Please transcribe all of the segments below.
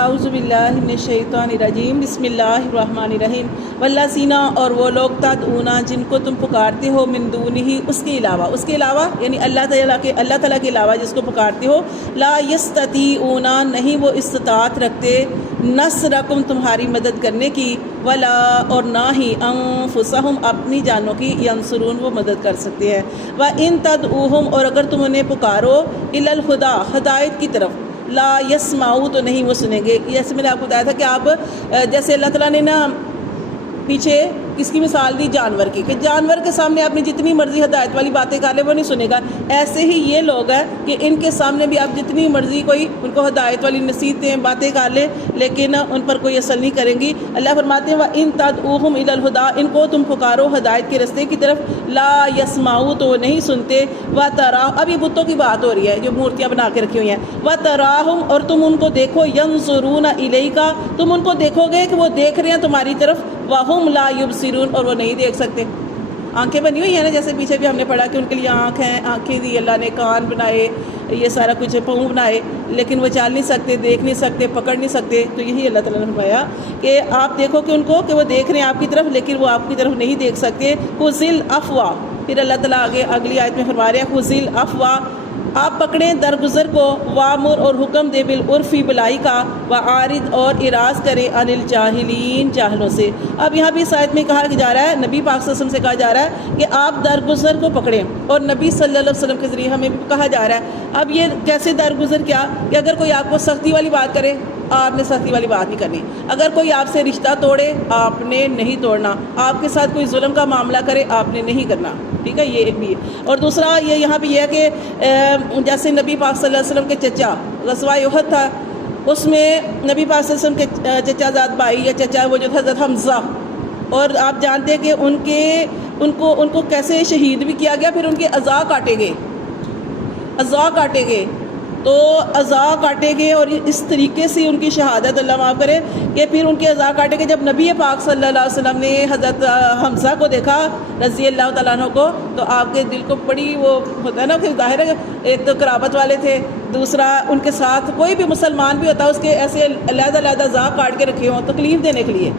اعوذ باللہ من الشیطان الرجیم بسم اللہ الرحمن الرحیم والذین اور وہ لوگ تدعون جن کو تم پکارتے ہو من دونہ اس کے علاوہ یعنی اللہ تعالیٰ کے علاوہ جس کو پکارتے ہو لا یستطیعون نہیں وہ استطاعت رکھتے نصرکم تمہاری مدد کرنے کی ولا اور نہ ہی انفسہم اپنی جانوں کی ینصرون وہ مدد کر سکتے ہیں وَإِن تدعوہم اور اگر تم انہیں پکارو الی الہدی ہدایت کی طرف لا یسمعوا تو نہیں وہ سنیں گے. جیسے میں نے آپ کو بتایا تھا کہ آپ جیسے اللہ تعالیٰ نے نا پیچھے کس کی مثال دی جانور کی کہ جانور کے سامنے آپ نے جتنی مرضی ہدایت والی باتیں کر لیں وہ نہیں سنے گا. ایسے ہی یہ لوگ ہیں کہ ان کے سامنے بھی آپ جتنی مرضی کوئی ان کو ہدایت والی نصیحتیں باتیں کر لیں لیکن ان پر کوئی اثر نہیں کریں گی. اللہ فرماتے ہیں وَإِن تَدْعُوهُمْ إِلَى الْهُدَىٰ ان کو تم پکارو ہدایت کے راستے کی طرف لا يسمعوا تو وہ نہیں سنتے وَتَرَاهُمْ اب یہ بتوں کی بات ہو رہی ہے جو مورتیاں بنا کے رکھی ہوئی ہیں. وَتَرَاهُمْ اور تم ان کو دیکھو يَنظُرُونَ إِلَيْكَ تم ان کو دیکھو گے کہ وہ دیکھ رہے ہیں تمہاری طرف وَهُمْ لَا يُبْصِرُونَ اور وہ نہیں دیکھ سکتے. آنکھیں بنی ہوئی ہیں نا جیسے پیچھے بھی ہم نے پڑھا کہ ان کے لیے آنکھیں دی اللہ نے, کان بنائے, یہ سارا کچھ پاؤں بنائے لیکن وہ چال نہیں سکتے, دیکھ نہیں سکتے, پکڑ نہیں سکتے. تو یہی اللہ تعالیٰ نے فرمایا کہ آپ دیکھو کہ ان کو کہ وہ دیکھ رہے ہیں آپ کی طرف لیکن وہ آپ کی طرف نہیں دیکھ سکتے. خُذِ الْعَفْوَ پھر اللہ تعالیٰ اگلی آیت میں فرما رہے ہیں خُذِ الْعَفْوَ آپ پکڑیں درگزر کو وامر اور حکم دے بالعرف بلائی کا وعارض اور اراض کرے عن الجاہلین جاہلوں سے. اب یہاں بھی اس آیت میں کہا جا رہا ہے نبی پاک صلی اللہ علیہ وسلم سے کہا جا رہا ہے کہ آپ درگزر کو پکڑیں اور نبی صلی اللہ علیہ وسلم کے ذریعے ہمیں بھی کہا جا رہا ہے. اب یہ کیسے درگزر کیا کہ اگر کوئی آپ کو سختی والی بات کرے آپ نے سختی والی بات نہیں کرنی. اگر کوئی آپ سے رشتہ توڑے آپ نے نہیں توڑنا. آپ کے ساتھ کوئی ظلم کا معاملہ کرے آپ نے نہیں کرنا. ٹھیک ہے, یہ ایک بھی ہے. اور دوسرا یہ یہاں پہ یہ ہے کہ جیسے نبی پاک صلی اللہ علیہ وسلم کے چچا غزوہ احد تھا اس میں نبی پاک صلی اللہ علیہ وسلم کے چچا زاد بھائی یا چچا وہ جو تھا حضرت حمزہ اور آپ جانتے ہیں کہ ان کو کیسے شہید بھی کیا گیا. پھر ان کے اعضاء کاٹے گئے تو اعضاء کاٹے گئے اور اس طریقے سے ان کی شہادت اللہ معاف کرے کہ پھر ان کے اعضاء کاٹے گئے. جب نبی پاک صلی اللہ علیہ وسلم نے حضرت حمزہ کو دیکھا رضی اللہ تعالیٰ عنہ کو تو آپ کے دل کو بڑی وہ ہوتا ہے نا کہ ظاہر ہے ایک تو قرابت والے تھے, دوسرا ان کے ساتھ کوئی بھی مسلمان بھی ہوتا اس کے ایسے علیحدہ اعضاء کاٹ کے رکھے ہوں تکلیف دینے کے لیے.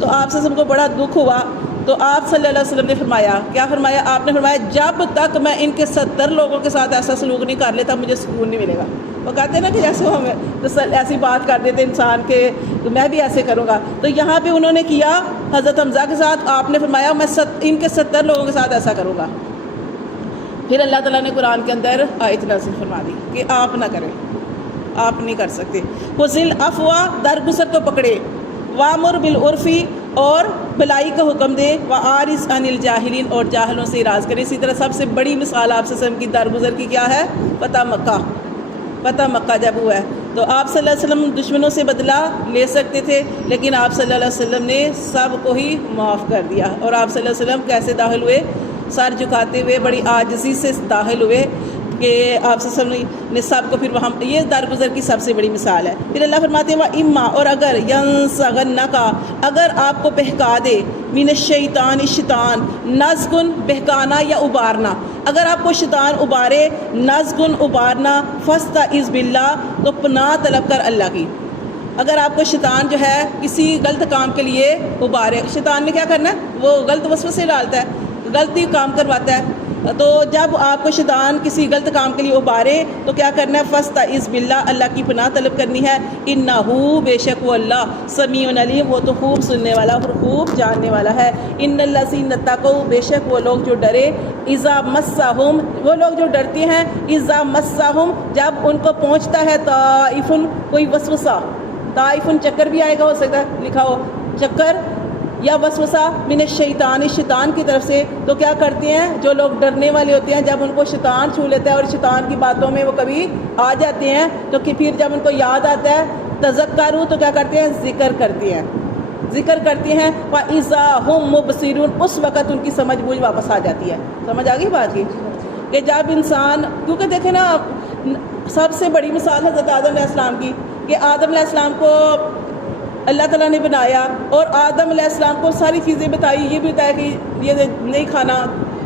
تو آپ سے سب کو بڑا دکھ ہوا. تو آپ صلی اللہ علیہ وسلم نے فرمایا کیا فرمایا آپ نے فرمایا جب تک میں ان کے 70 لوگوں کے ساتھ ایسا سلوک نہیں کر لیتا مجھے سکون نہیں ملے گا. وہ کہتے ہیں نا کہ جیسے ہمیں ایسی بات کر دیتے انسان کے تو میں بھی ایسے کروں گا. تو یہاں پہ انہوں نے کیا حضرت حمزہ کے ساتھ. آپ نے فرمایا میں ان کے 70 لوگوں کے ساتھ ایسا کروں گا. پھر اللہ تعالیٰ نے قرآن کے اندر آیت نازل فرما دی کہ آپ نہ کریں, آپ نہیں کر سکتے. خُذِ الْعَفْوَ درگزر کو پکڑے وامر بالعرف اور بلائی کا حکم دے وعارض عن الجاہلین اور جاہلوں سے اراض کرے. اسی طرح سب سے بڑی مثال آپ سے کی درگزر کی کیا ہے فتح مکہ جب ہوا ہے تو آپ صلی اللہ علیہ وسلم دشمنوں سے بدلہ لے سکتے تھے لیکن آپ صلی اللہ علیہ وسلم نے سب کو ہی معاف کر دیا. اور آپ صلی اللہ علیہ وسلم کیسے داخل ہوئے, سر جھکاتے ہوئے بڑی عاجزی سے داخل ہوئے کہ آپ صلی اللہ علیہ وسلم نے سب کو پھر وہاں یہ درگزر کی سب سے بڑی مثال ہے. پھر اللہ فرماتے ہیں وَإِمَّا اور اگر يَنزَغَنَّكَ اگر آپ کو بہکا دے مِنَ الشَّيْطَانِ شیطان نزغن بہکانا یا ابارنا, اگر آپ کو شیطان ابارے نزغن ابارنا فاستعذ باللہ تو پناہ طلب کر اللہ کی. اگر آپ کو شیطان جو ہے کسی غلط کام کے لیے ابارے, شیطان نے کیا کرنا ہے وہ غلط وسوسے ڈالتا ہے, غلطی کام کرواتا ہے. تو جب آپ کو شیطان کسی غلط کام کے لیے ابارے تو کیا کرنا ہے فاستعذ باللہ اللہ کی پناہ طلب کرنی ہے. انہو بے شک وہ اللہ سمیع علیم وہ تو خوب سننے والا اور خوب جاننے والا ہے. ان الذین اتقوا بے شک وہ لوگ جو ڈرے اذا مسہم وہ لوگ جو ڈرتے ہیں اذا مسہم جب ان کو پہنچتا ہے طائف کوئی وسوسہ, طائف چکر بھی آئے گا ہو سکتا ہے لکھا ہو چکر یا وسوسہ من الشیطان شیطان کی طرف سے. تو کیا کرتے ہیں جو لوگ ڈرنے والے ہوتے ہیں جب ان کو شیطان چھو لیتا ہے اور شیطان کی باتوں میں وہ کبھی آ جاتے ہیں تو پھر جب ان کو یاد آتا ہے تذکروا تو کیا کرتے ہیں ذکر کرتے ہیں وَإِذَا هُمْ مُبْصِرُونَ اس وقت ان کی سمجھ بوجھ واپس آ جاتی ہے. سمجھ آ گئی بات کی کہ جب انسان کیونکہ دیکھیں نا سب سے بڑی مثال حضرت آدم علیہ السلام کی کہ آدم علیہ السلام کو اللہ تعالیٰ نے بنایا اور آدم علیہ السلام کو ساری چیزیں بتائی, یہ بھی بتایا کہ یہ نہیں کھانا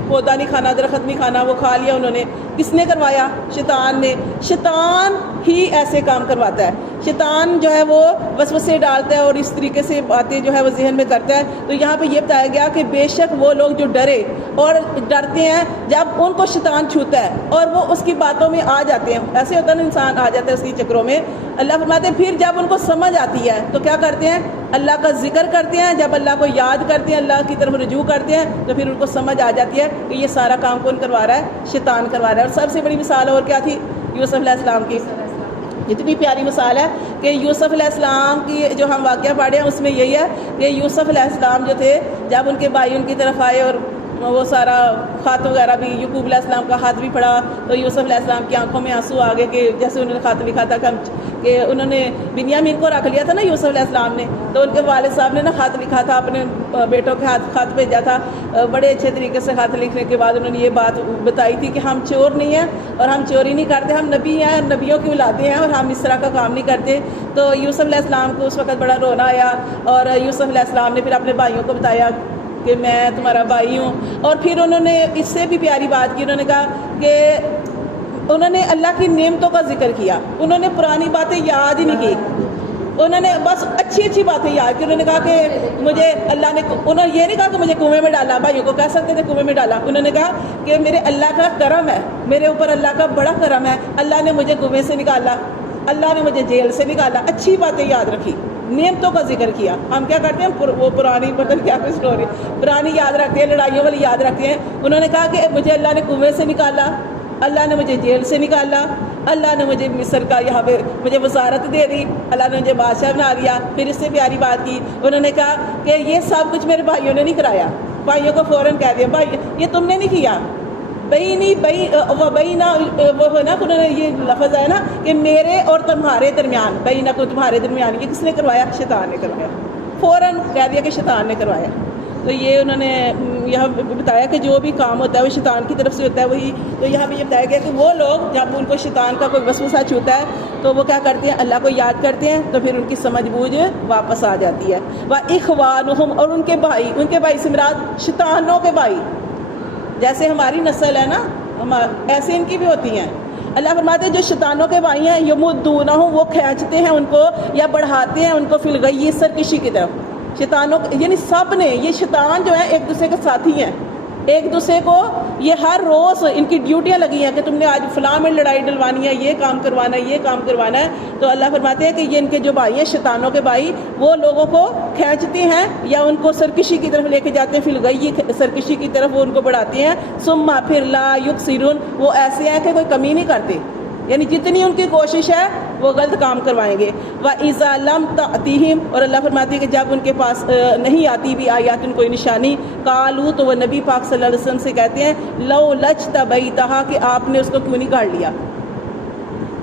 پودا نہیں کھانا، درخت نہیں کھانا، وہ کھا لیا انہوں نے. کس نے کروایا؟ شیطان نے. شیطان ہی ایسے کام کرواتا ہے. شیطان جو ہے وہ وسوسے ڈالتا ہے اور اس طریقے سے باتیں جو ہے وہ ذہن میں کرتا ہے. تو یہاں پہ یہ بتایا گیا کہ بے شک وہ لوگ جو ڈرے اور ڈرتے ہیں جب ان کو شیطان چھوتا ہے اور وہ اس کی باتوں میں آ جاتے ہیں. ایسے ہوتا ہے نا، انسان آ جاتا ہے اس کی چکروں میں. اللہ فرماتے ہیں پھر جب ان کو سمجھ آتی ہے تو کیا کرتے ہیں؟ اللہ کا ذکر کرتے ہیں. جب اللہ کو یاد کرتے ہیں، اللہ کی طرف رجوع کرتے ہیں، تو پھر ان کو سمجھ آ جاتی ہے کہ یہ سارا کام کون کروا رہا ہے؟ شیطان کروا رہا ہے. اور سب سے بڑی مثال اور کیا تھی؟ یوسف علیہ السلام کی. جتنی پیاری مثال ہے کہ یوسف علیہ السلام کی جو ہم واقعہ پڑھے ہیں اس میں یہی ہے کہ یوسف علیہ السلام جو تھے، جب ان کے بھائی ان کی طرف آئے اور وہ سارا خط وغیرہ بھی، یعقوب علیہ السلام کا خط بھی پڑھا، تو یوسف علیہ السلام کی آنکھوں میں آنسو آ گئے کہ جیسے انہوں نے خط لکھا تھا کہ انہوں نے بنیامین کو رکھ لیا تھا نا یوسف علیہ السلام نے، تو ان کے والد صاحب نے نا خط لکھا تھا، اپنے بیٹوں کے ہاتھ خط بھیجا تھا. بڑے اچھے طریقے سے خط لکھنے کے بعد انہوں نے یہ بات بتائی تھی کہ ہم چور نہیں ہیں اور ہم چوری نہیں کرتے، ہم نبی ہیں اور نبیوں کی اولادیں ہیں اور ہم اس طرح کا کام نہیں کرتے. تو یوسف علیہ السلام کو اس وقت بڑا رونا آیا اور یوسف علیہ السلام نے پھر اپنے بھائیوں کو بتایا کہ میں تمہارا بھائی ہوں. اور پھر انہوں نے اس سے بھی پیاری بات کی، انہوں نے کہا کہ انہوں نے اللہ کی نعمتوں کا ذکر کیا. انہوں نے پرانی باتیں یاد ہی نہیں کی، انہوں نے بس اچھی اچھی باتیں یاد کی. انہوں نے کہا کہ مجھے اللہ نے، انہوں نے یہ نہیں کہا کہ مجھے کنویں میں ڈالا، بھائیوں کو کہہ سکتے تھے کنویں میں ڈالا. انہوں نے کہا کہ میرے اللہ کا کرم ہے، میرے اوپر اللہ کا بڑا کرم ہے، اللہ نے مجھے کنویں سے نکالا، اللہ نے مجھے جیل سے نکالا. اچھی باتیں یاد رکھی، نعمتوں کا ذکر کیا. ہم کیا کرتے ہیں؟ وہ پرانی پتہ کیا کوئی اسٹوری پرانی یاد رکھتے ہیں، لڑائیوں والی یاد رکھتے ہیں. انہوں نے کہا کہ مجھے اللہ نے کنویں سے نکالا، اللہ نے مجھے جیل سے نکالا، اللہ نے مجھے مصر کا یہاں پہ مجھے وزارت دے دی، اللہ نے مجھے بادشاہ بنا دیا. پھر اس سے پیاری بات کی، انہوں نے کہا کہ یہ سب کچھ میرے بھائیوں نے نہیں کرایا. بھائیوں کو فوراً کہہ دیا بھائی یہ تم نے نہیں کیا. بینہ وہ ہے نا، انہوں نے یہ لفظ ہے نا کہ میرے اور تمہارے درمیان، بینہ کو تمہارے درمیان، یہ کس نے کروایا؟ شیطان نے کروایا. فوراً کہہ دیا کہ شیطان نے کروایا. تو یہ انہوں نے یہاں بتایا کہ جو بھی کام ہوتا ہے وہ شیطان کی طرف سے ہوتا ہے وہی. تو یہاں پہ یہ بتایا گیا کہ وہ لوگ جب ان کو شیطان کا کوئی وسوسہ چھوتا ہے تو وہ کیا کرتے ہیں؟ اللہ کو یاد کرتے ہیں، تو پھر ان کی سمجھ بوجھ واپس آ جاتی ہے. وَإِخْوَانُهُمْ، اور ان کے بھائی سے مراد شیطانوں کے بھائی. جیسے ہماری نسل ہے نا، ایسے ان کی بھی ہوتی ہیں. اللہ فرماتے ہیں جو شیطانوں کے بھائی ہیں، یمدونہم، وہ کھینچتے ہیں ان کو یا بڑھاتے ہیں ان کو فی الغی، سرکشی کی طرف. شیطانوں یعنی سب نے، یہ شیطان جو ہیں ایک دوسرے کے ساتھی ہیں، ایک دوسرے کو یہ ہر روز ان کی ڈیوٹیاں لگی ہیں کہ تم نے آج فلاں میں لڑائی ڈلوانی ہے، یہ کام کروانا ہے، یہ کام کروانا ہے. تو اللہ فرماتے ہیں کہ یہ ان کے جو بھائی ہیں شیطانوں کے بھائی، وہ لوگوں کو کھینچتے ہیں یا ان کو سرکشی کی طرف لے کے جاتے ہیں، فی الغی، سرکشی کی طرف وہ ان کو بڑھاتے ہیں. ثم پھر لا یقصرون، وہ ایسے ہیں کہ کوئی کمی نہیں کرتے، یعنی جتنی ان کی کوشش ہے وہ غلط کام کروائیں گے. وَإِذَا لَمْ تَأْتِهِمْ، اور اللہ فرماتی ہے کہ جب ان کے پاس نہیں آتی بھی آیات، ان کوئی نشانی، قالوا، تو وہ نبی پاک صلی اللہ علیہ وسلم سے کہتے ہیں لَوْ لَجْتَبَيْتَهَا، کہ آپ نے اس کو کیوں نہیں گاڑ لیا.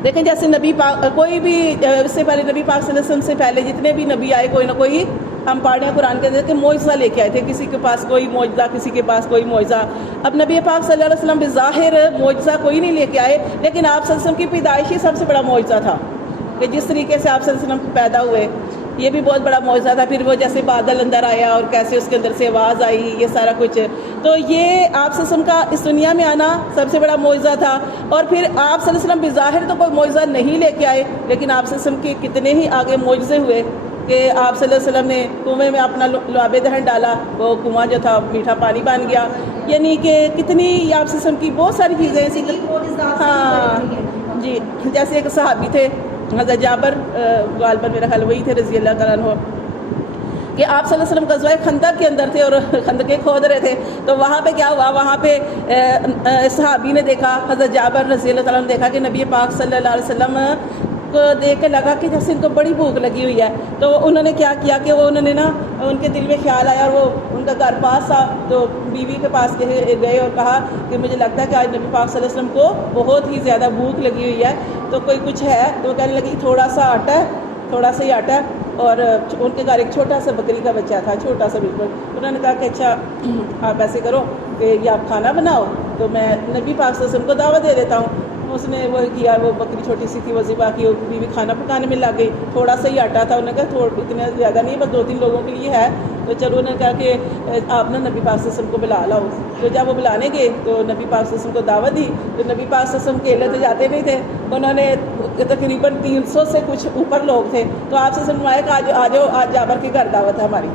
دیکھیں جیسے نبی پاک کوئی بھی اس سے پہلے نبی پاک صلی اللہ علیہ وسلم سے پہلے جتنے بھی نبی آئے، کوئی نہ کوئی، ہم پڑھ رہے ہیں قرآن کے اندر کہ معجزہ لے کے آئے تھے. کسی کے پاس کوئی معجزہ، کسی کے پاس کوئی معجزہ. اب نبی پاک صلی اللہ علیہ وسلم بظاہر معجزہ کوئی نہیں لے کے آئے، لیکن آپ صلی اللہ علیہ وسلم کی پیدائش ہی سب سے بڑا معجزہ تھا کہ جس طریقے سے آپ صلی اللہ علیہ وسلم پیدا ہوئے، یہ بھی بہت بڑا معجزہ تھا. پھر وہ جیسے بادل اندر آیا اور کیسے اس کے اندر سے آواز آئی، یہ سارا کچھ. تو یہ آپ صلی اللہ علیہ وسلم کا اس دنیا میں آنا سب سے بڑا معجزہ تھا. اور پھر آپ صلی اللہ علیہ وسلم بظاہر تو کوئی معجزہ نہیں لے کے آئے، لیکن آپ صلی اللہ علیہ وسلم کے کتنے ہی آگے معجزے ہوئے کہ آپ صلی اللہ علیہ وسلم نے کنویں میں اپنا لعاب دہن ڈالا، وہ کنواں جو تھا میٹھا پانی بن گیا. یعنی کہ کتنی آپ صلی اللہ علیہ وسلم کی بہت ساری چیزیں ایسی. ہاں جی، جیسے ایک صحابی تھے حضرت جابر، غالباً میرا خیال وہی تھے رضی اللہ تعالیٰ عنہ، کہ آپ صلی اللہ علیہ وسلم غزوہ خندق کے اندر تھے اور خندقیں کھود رہے تھے. تو وہاں پہ کیا ہوا، وہاں پہ صحابی نے دیکھا، حضرت جابر رضی اللہ تعالیٰ نے دیکھا کہ نبی پاک صلی اللہ علیہ وسلم کو دیکھ کے لگا کہ جیسے ان کو بڑی بھوک لگی ہوئی ہے. تو انہوں نے کیا کیا کہ وہ انہوں نے نا، ان کے دل میں خیال آیا اور وہ ان کا گھر پاس تھا، تو بیوی کے پاس گئے اور کہا کہ مجھے لگتا ہے کہ آج نبی پاک صلی اللہ علیہ وسلم کو بہت ہی زیادہ بھوک لگی ہوئی ہے، تو کوئی کچھ ہے. تو وہ کہنے لگی تھوڑا سا آٹا ہے، تھوڑا سا ہی آٹا ہے. اور ان کے گھر ایک چھوٹا سا بکری کا بچہ تھا، چھوٹا سا بالکل. انہوں نے کہا کہ اچھا آپ ایسے کرو کہ یہ آپ کھانا بناؤ تو میں نبی پاک صلی اللہ علیہ وسلم کو دعوت دے دیتا ہوں. اس نے وہ کیا، وہ بکری چھوٹی سی تھی، وہ ذبح کی، بیوی کھانا پکانے میں لگ گئی. تھوڑا سا ہی آٹا تھا، انہوں نے کہا اتنا زیادہ نہیں، بس 2-3 لوگوں کے لیے ہے. تو چلو انہوں نے کہا کہ آپ نا نبی پاک صلی اللہ علیہ وسلم کو بلا لاؤ. تو جب وہ بلانے گئے تو نبی پاک صلی اللہ علیہ وسلم کو دعوت دی. تو نبی پاک صلی اللہ علیہ وسلم اکیلے تو جاتے نہیں تھے, انہوں نے تقریباً 300 سے کچھ اوپر لوگ تھے. تو آپ سے فرمایا کہ آ جاؤ, آج جابر کی گھر دعوت ہے ہماری.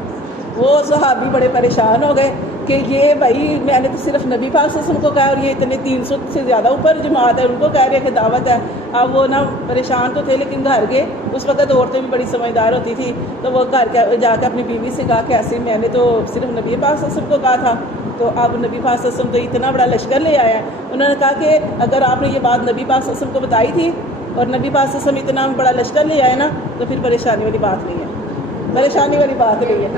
وہ صحابی بڑے پریشان ہو گئے کہ یہ بھائی میں نے تو صرف نبی پاک صلی اللہ علیہ وسلم کو کہا اور یہ اتنے 300 سے زیادہ اوپر جماعت ہے ان کو کہہ رہے کہ دعوت ہے. اب وہ نا پریشان تو تھے لیکن گھر گئے. اس وقت عورتیں بھی بڑی سمجھدار ہوتی تھی, تو وہ گھر جا کے اپنی بیوی سے کہا کہ ایسے میں نے تو صرف نبی پاک صلی اللہ علیہ وسلم کو کہا تھا. تو اب نبی پاک صلی اللہ علیہ وسلم تو اتنا بڑا لشکر لے آیا ہے. انہوں نے کہا کہ اگر آپ نے یہ بات نبی پاک صلی اللہ علیہ وسلم کو بتائی تھی اور نبی پاک صلی اللہ علیہ وسلم اتنا بڑا لشکر لے آئے نا تو پھر پریشانی والی بات نہیں ہے, پریشانی والی بات نہیں ہے.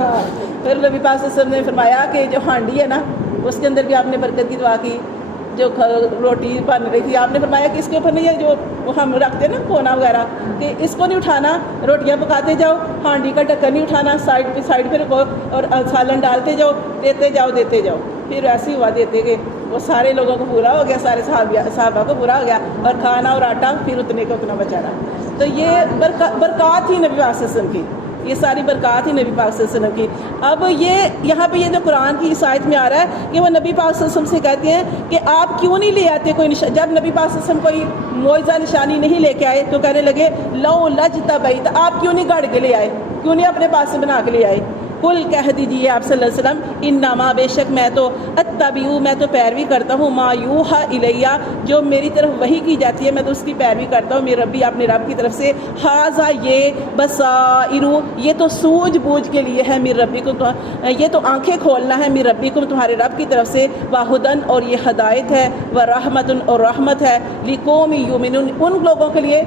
ہاں, پھر نبی پاک صلی اللہ علیہ وسلم نے فرمایا کہ جو ہانڈی ہے نا اس کے اندر بھی آپ نے برکت کی دعا کی. جو روٹی بن رہی تھی آپ نے فرمایا کہ اس کے اوپر نہیں ہے جو ہم رکھتے ہیں نا کونا وغیرہ, کہ اس کو نہیں اٹھانا, روٹیاں پکاتے جاؤ, ہانڈی کا ڈھکن نہیں اٹھانا, سائڈ پہ رکھو اور سالن ڈالتے جاؤ, دیتے جاؤ. پھر ایسے ہوا دیتے گئے, وہ سارے لوگوں کو پورا ہو گیا, سارے صحابہ کو پورا ہو گیا, اور کھانا اور آٹا پھر اتنے کا اتنا بچا رہا. تو یہ برکات تھی نبی پاک صلی اللہ علیہ وسلم کی, یہ ساری برکات ہی نبی پاک صلی اللہ علیہ وسلم کی. اب یہ یہاں پہ یہ جو قرآن کی اس آیت میں آ رہا ہے کہ وہ نبی پاک صلی اللہ علیہ وسلم سے کہتے ہیں کہ آپ کیوں نہیں لے آتے کوئی جب نبی پاک صلی اللہ علیہ وسلم کوئی معجزہ نشانی نہیں لے کے آئے تو کہنے لگے لو لجتبیت, آپ کیوں نہیں گاڑ کے لے آئے, کیوں نہیں اپنے پاس سے بنا کے لے آئے. قل کہہ دیجیے آپ صلی اللہ علیہ وسلم انما بے شک میں تو اتبعو میں تو پیروی کرتا ہوں ما یوحا الیہ جو میری طرف وحی کی جاتی ہے میں تو اس کی پیروی کرتا ہوں, میرے ربی اپنے رب کی طرف سے. ھذا یہ بصائر یہ تو سوجھ بوجھ کے لیے ہے, میرے ربی کو یہ تو آنکھیں کھولنا ہے میرے ربی کو تمہارے رب کی طرف سے. وہدن اور یہ ہدایت ہے, ورحمت اور رحمت ہے, لقوم یؤمنون ان لوگوں کے لیے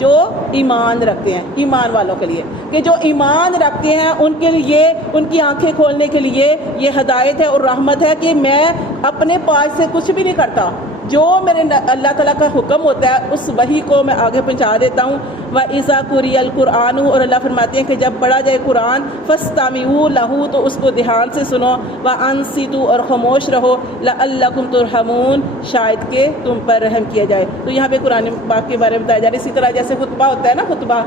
جو ایمان رکھتے ہیں, ایمان والوں کے لیے, کہ جو ایمان رکھتے ہیں ان کے لیے ان کی آنکھیں کھولنے کے لیے یہ ہدایت ہے اور رحمت ہے کہ میں اپنے پاس سے کچھ بھی نہیں کرتا, جو میرے اللہ تعالیٰ کا حکم ہوتا ہے اس وحی کو میں آگے پہنچا دیتا ہوں. وَإِذَا قُرِئَ الْقُرْآنُ اور اللہ فرماتے ہیں کہ جب پڑھا جائے قرآن فَاسْتَمِعُوا لَهُ تو اس کو دھیان سے سنو, وَأَنصِتُوا اور خاموش رہو, لَعَلَّكُمْ تُرْحَمُونَ شاید کہ تم پر رحم کیا جائے. تو یہاں پہ قرآن پاک کے بارے میں بتایا جا رہا ہے. اسی طرح جیسے خطبہ ہوتا ہے نا, خطبہ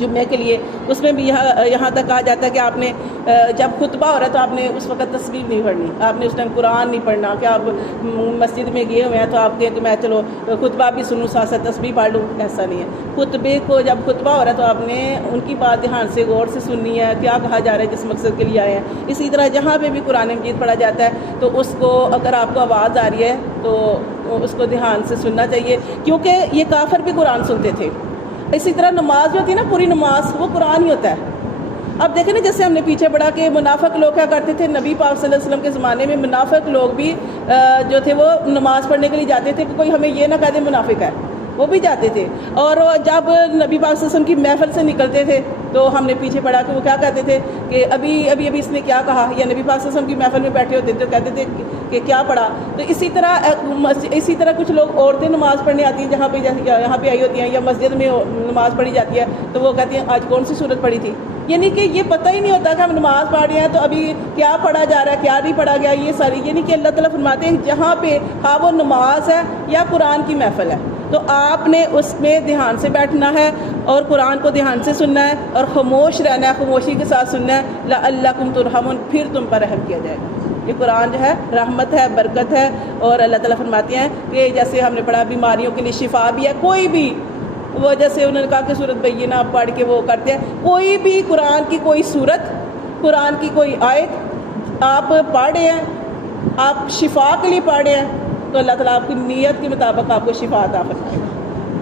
جمعے کے لیے, اس میں بھی یہاں تک کہا جاتا ہے کہ آپ نے جب خطبہ ہو رہا ہے تو آپ نے اس وقت تسبیح نہیں پڑھنی, آپ نے اس ٹائم قرآن نہیں پڑھنا کہ آپ مسجد میں گئے ہوئے ہیں تو آپ کہیں کہ میں چلو خطبہ بھی سنوں ساتھ ساتھ تسبیح پڑھ لوں, ایسا نہیں ہے. خطبے کو جب خطبہ ہو رہا ہے تو آپ نے ان کی بات دھیان سے غور سے سننی ہے, کیا کہا جا رہا ہے, جس مقصد کے لیے آئے ہیں. اسی طرح جہاں پہ بھی قرآن مجید پڑھا جاتا ہے تو اس کو اگر آپ کو آواز آ رہی ہے تو اس کو دھیان سے سننا چاہیے, کیونکہ یہ کافر بھی قرآن سنتے تھے. اسی طرح نماز جو ہوتی ہے نا, پوری نماز وہ قرآن ہی ہوتا ہے. اب دیکھیں نا جیسے ہم نے پیچھے پڑھا کہ منافق لوگ کیا کرتے تھے, نبی پاک صلی اللہ علیہ وسلم کے زمانے میں منافق لوگ بھی جو تھے وہ نماز پڑھنے کے لیے جاتے تھے کہ کوئی ہمیں یہ نہ کہہ دے منافق ہے, وہ بھی جاتے تھے. اور جب نبی پاک صلی اللہ علیہ وسلم کی محفل سے نکلتے تھے تو ہم نے پیچھے پڑھا کہ وہ کیا کہتے تھے کہ ابھی اس نے کیا کہا, یا نبی پاک صلی اللہ علیہ وسلم کی محفل میں بیٹھے ہوتے تھے تو کہتے تھے کہ کیا پڑھا. تو اسی طرح کچھ لوگ عورتیں نماز پڑھنے آتی ہیں جہاں پہ یہاں پہ آئی ہوتی ہیں, یا مسجد میں نماز پڑھی جاتی ہے تو وہ کہتی ہیں آج کون سی صورت پڑھی تھی. یعنی کہ یہ پتہ ہی نہیں ہوتا کہ ہم نماز پڑھ رہے ہیں تو ابھی کیا پڑھا جا رہا ہے, کیا نہیں پڑھا گیا, یہ ساری. یعنی کہ اللہ تعالیٰ فرماتے ہیں جہاں پہ ہاں وہ نماز ہے یا قرآن کی محفل ہے تو آپ نے اس میں دھیان سے بیٹھنا ہے اور قرآن کو دھیان سے سننا ہے اور خاموش رہنا ہے, خاموشی کے ساتھ سننا ہے. لعلکم ترحمون پھر تم پر رحم کیا جائے گا. یہ قرآن جو ہے رحمت ہے, برکت ہے. اور اللہ تعالیٰ فرماتے ہیں کہ جیسے ہم نے پڑھا بیماریوں کے لیے شفا بھی ہے. کوئی بھی وہ جیسے انہوں نے کہا کہ سورت بینہ پڑھ کے وہ کرتے ہیں, کوئی بھی قرآن کی کوئی سورت, قرآن کی کوئی آیت آپ پڑھ رہے ہیں, آپ شفا کے لیے پڑھ رہے ہیں تو اللہ تعالیٰ آپ کی نیت کے مطابق آپ کو شفا عطا فرمائے گا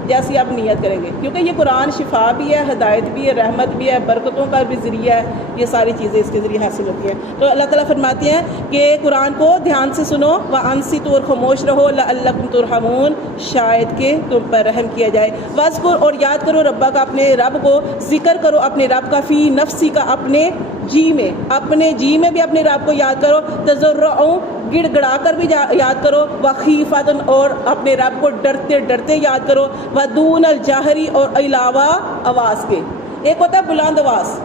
جیسی آپ نیت کریں گے. کیونکہ یہ قرآن شفا بھی ہے, ہدایت بھی ہے, رحمت بھی ہے, برکتوں کا بھی ذریعہ ہے. یہ ساری چیزیں اس کے ذریعے حاصل ہوتی ہیں. تو اللہ تعالیٰ فرماتے ہیں کہ قرآن کو دھیان سے سنو, وَأَنصِتُوا اور خاموش رہو, لَعَلَّكُمْ تُرْحَمُونَ شاید کہ تم پر رحم کیا جائے. وَاذْكُرْ اور یاد کرو ربک اپنے رب کو, ذکر کرو اپنے رب کا, فی نفسی کا اپنے جی میں, اپنے جی میں بھی اپنے رب کو یاد کرو, تضرعوں گڑ گڑا کر بھی یاد کرو, وخیفتن اور اپنے رب کو ڈرتے ڈرتے یاد کرو, ودون الجہری اور علاوہ آواز کے. ایک ہوتا ہے بلند آواز,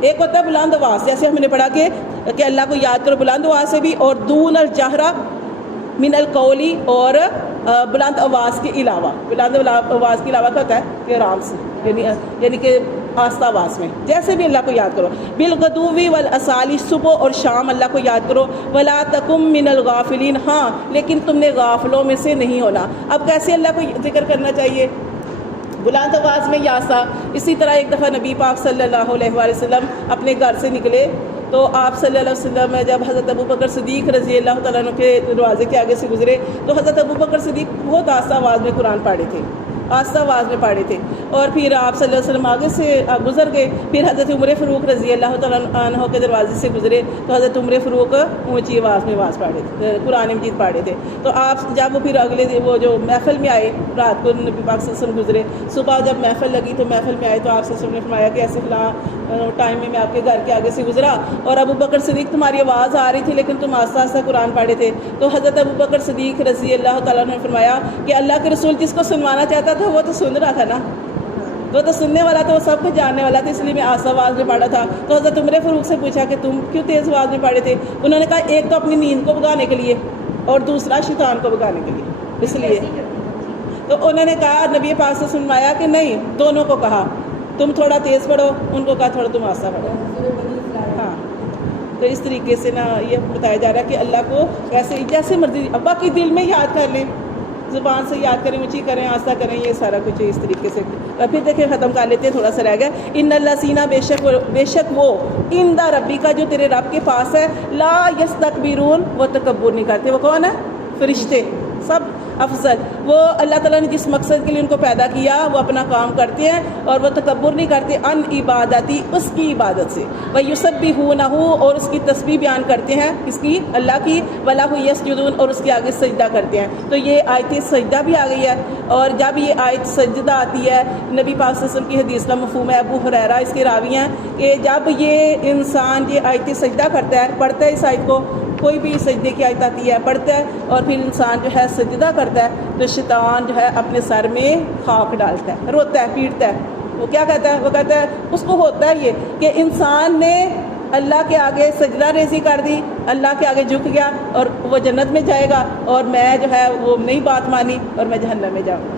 ایک ہوتا ہے بلند آواز, جیسے ہم نے پڑھا کہ اللہ کو یاد کرو بلند آواز سے بھی, اور دون الجہرہ من القولی اور بلند آواز کے علاوہ. بلند آواز کے علاوہ کیا ہوتا ہے کہ آرام سے یعنی کہ آستہ آواز میں جیسے بھی اللہ کو یاد کرو. بالغدوی والاصالی صبح اور شام اللہ کو یاد کرو. ولا تکم من الغافلین، ہاں لیکن تم نے غافلوں میں سے نہیں ہونا. اب کیسے اللہ کو ذکر کرنا چاہیے؟ بلند آواز میں یاسا. اسی طرح ایک دفعہ نبی پاک صلی اللہ علیہ وآلہ وسلم اپنے گھر سے نکلے تو آپ صلی اللہ علیہ وسلم جب حضرت ابوبکر صدیق رضی اللہ تعالیٰ عنہ کے دروازے کے آگے سے گزرے تو حضرت ابوبکر صدیق بہت آہستہ آواز میں قرآن پڑھے تھے، آہستہ آواز میں پڑھے تھے. اور پھر آپ صلی اللہ علیہ وسلم آگے سے گزر گئے. پھر حضرت عمر فاروق رضی اللہ تعالیٰ عنہ کے دروازے سے گزرے تو حضرت عمر فاروق اونچی آواز میں پڑھے تھے، قرآن مجید پڑھے تھے. تو آپ جب وہ پھر اگلے دن وہ جو محفل میں آئے، رات کو نبی پاک صلی اللہ علیہ وسلم گزرے، صبح جب محفل لگی تو محفل میں آئے تو آپ صلی اللہ علیہ وسلم نے فرمایا کہ ایسے فلاں ٹائم میں آپ کے گھر کے آگے سے گزرا اور ابوبکر صدیق تمہاری آواز آ رہی تھی لیکن تم آہستہ آہستہ قرآن پڑھے تھے. تو حضرت ابوبکر صدیق رضی اللہ تعالیٰ نے فرمایا کہ اللہ کے رسول جس کو سنوانا چاہتا تھا وہ تو سن رہا تھا نا، وہ تو سننے والا تھا، وہ سب کچھ جاننے والا تھا، اس لیے میں آہستہ آواز میں پڑھا تھا. تو حضرت عمر فاروق سے پوچھا کہ تم کیوں تیز آواز میں پڑھے تھے؟ انہوں نے کہا ایک تو اپنی نیند کو بھگانے کے لیے اور دوسرا شیطان کو بھگانے کے لیے، اس لیے. تو انہوں نے کہا نبی پاک سے سنوایا کہ نہیں، دونوں کو کہا تم تھوڑا تیز پڑھو، ان کو کہا تھوڑا تم آہستہ پڑھو. ہاں تو اس طریقے سے نا یہ بتایا جا رہا ہے کہ اللہ کو ویسے جیسے مرضی باقی دل میں یاد کر لیں، زبان سے یاد کریں، اونچی کریں، آہستہ کریں، یہ سارا کچھ اس طریقے سے. اور پھر دیکھیں ختم کر لیتے ہیں، تھوڑا سا رہ گیا. ان اللہ سینہ بے شک وہ ان دا ربی کا جو تیرے رب کے پاس ہے، لا یستکبرون وہ تکبر نہیں کرتے. وہ کون ہے؟ فرشتے سب افضل. وہ اللہ تعالیٰ نے جس مقصد کے لیے ان کو پیدا کیا وہ اپنا کام کرتے ہیں اور وہ تکبر نہیں کرتے ان عبادتی، اس کی عبادت سے. وَيُسَبِّحُونَهُ اور اس کی تسبیح بیان کرتے ہیں، اس کی اللہ کی. وَلَهُ يَسْجُدُونَ اور اس کے آگے سجدہ کرتے ہیں. تو یہ آیت سجدہ بھی آ گئی ہے. اور جب یہ آیت سجدہ آتی ہے، نبی پاک صلی اللہ علیہ وسلم کی حدیث کا مفہوم ہے، ابو ہریرہ اس کے راوی ہیں کہ جب یہ انسان یہ آیت سجدہ کرتا ہے، پڑھتا ہے اس آیت کو، کوئی بھی سجدے کی آیت آتی ہے پڑھتا ہے اور پھر انسان جو ہے سجدہ کرتا ہے تو شیطان جو ہے اپنے سر میں خاک ڈالتا ہے، روتا ہے، پیٹتا ہے. وہ کیا کہتا ہے؟ وہ کہتا ہے اس کو ہوتا ہے یہ کہ انسان نے اللہ کے آگے سجدہ ریزی کر دی، اللہ کے آگے جھک گیا اور وہ جنت میں جائے گا اور میں جو ہے وہ نئی بات مانی اور میں جہنم میں جاؤں گا.